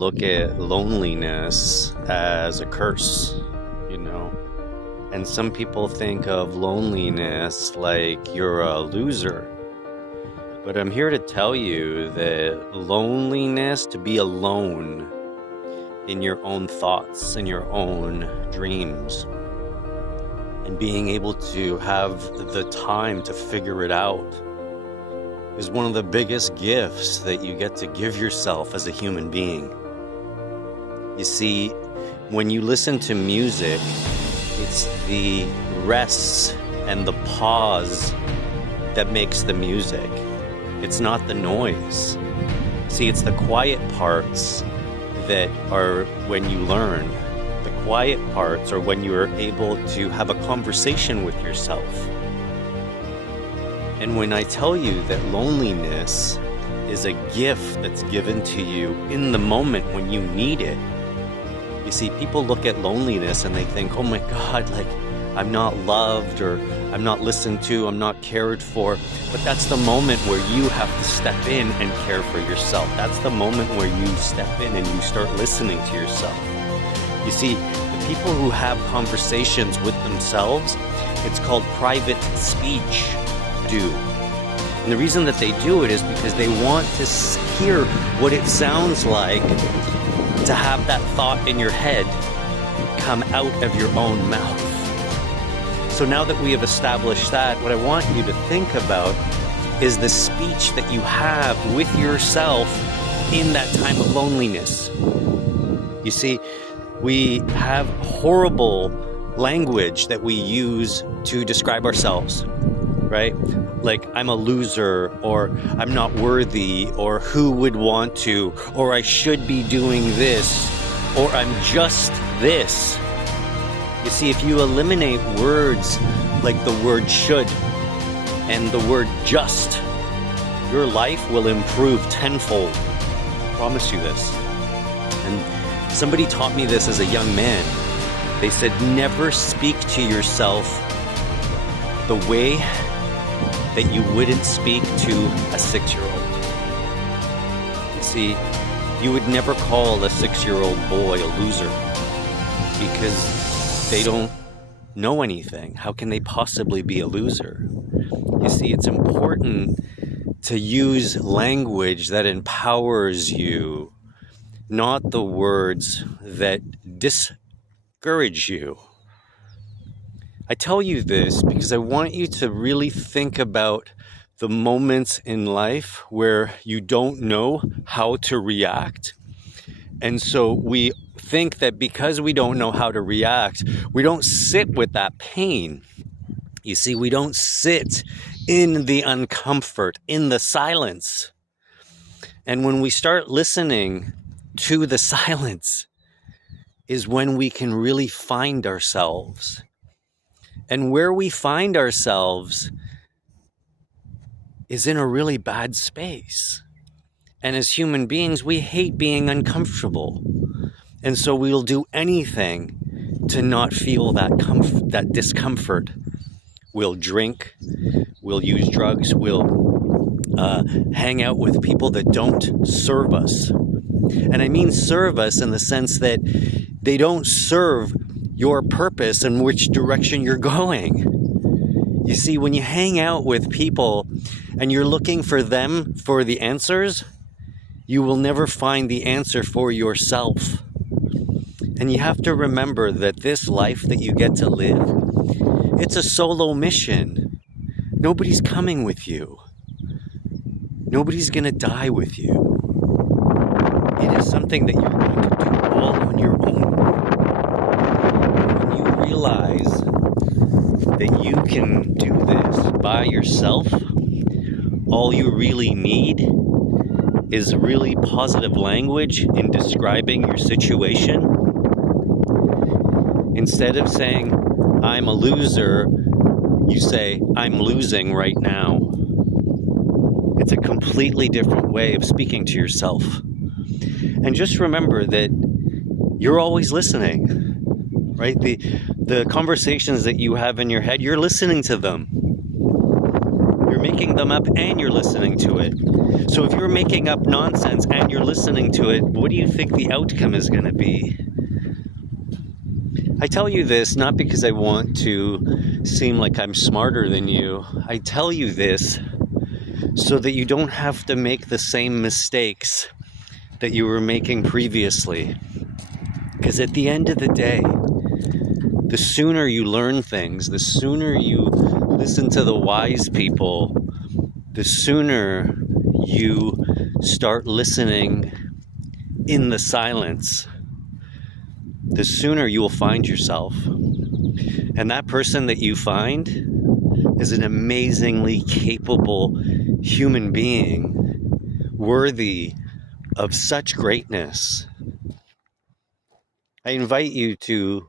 look at loneliness as a curse, you know? And some people think of loneliness like you're a loser. But I'm here to tell you that loneliness, to be alone in your own thoughts and your own dreams, and being able to have the time to figure it out, is one of the biggest gifts that you get to give yourself as a human being. You see, when you listen to music, it's the rests and the pause that makes the music. It's not the noise. See, it's the quiet parts that are when you learn. The quiet parts are when you are able to have a conversation with yourself. And when I tell you that loneliness is a gift that's given to you in the moment when you need it, you see, people look at loneliness and they think, oh my God, like I'm not loved, or I'm not listened to, I'm not cared for. But that's the moment where you have to step in and care for yourself. That's the moment where you step in and you start listening to yourself. You see, the people who have conversations with themselves, it's called private speech, do. And the reason that they do it is because they want to hear what it sounds like to have that thought in your head come out of your own mouth. So now that we have established that, what I want you to think about is the speech that you have with yourself in that time of loneliness. You see, we have horrible language that we use to describe ourselves, right? Like, I'm a loser, or I'm not worthy, or who would want to, or I should be doing this, or I'm just this. You see, if you eliminate words like the word should and the word just, your life will improve tenfold. I promise you this. And somebody taught me this as a young man. They said, never speak to yourself the way that you wouldn't speak to a 6-year-old. You see, you would never call a 6-year-old boy a loser because they don't know anything. How can they possibly be a loser? You see, it's important to use language that empowers you, not the words that discourage you. I tell you this because I want you to really think about the moments in life where you don't know how to react. And so we think that because we don't know how to react, we don't sit with that pain. You see, we don't sit in the uncomfort, in the silence. And when we start listening to the silence is when we can really find ourselves. And where we find ourselves is in a really bad space. And as human beings, we hate being uncomfortable. And so we'll do anything to not feel that discomfort. We'll drink, we'll use drugs, we'll hang out with people that don't serve us. And I mean serve us in the sense that they don't serve your purpose and which direction you're going. You see, when you hang out with people and you're looking for them for the answers, you will never find the answer for yourself. And you have to remember that this life that you get to live, it's a solo mission. Nobody's coming with you. Nobody's going to die with you. It is something that you're going to do all on your own. When you realize that you can do this by yourself, all you really need is really positive language in describing your situation. Instead of saying, I'm a loser, you say, I'm losing right now. It's a completely different way of speaking to yourself. And just remember that you're always listening, right? The conversations that you have in your head, you're listening to them. You're making them up and you're listening to it. So if you're making up nonsense and you're listening to it, what do you think the outcome is going to be? I tell you this not because I want to seem like I'm smarter than you. I tell you this so that you don't have to make the same mistakes that you were making previously. Because at the end of the day, the sooner you learn things, the sooner you listen to the wise people, the sooner you start listening in the silence, the sooner you will find yourself. And that person that you find is an amazingly capable human being, worthy of such greatness. I invite you to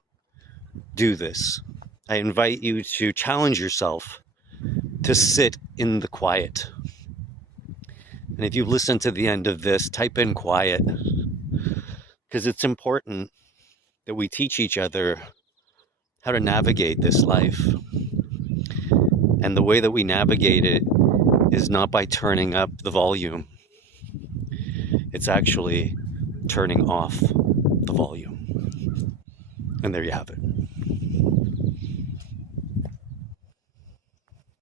do this. I invite you to challenge yourself to sit in the quiet. And if you listen to the end of this, type in quiet, because it's important that we teach each other how to navigate this life. And the way that we navigate it is not by turning up the volume. It's actually turning off the volume. And there you have it.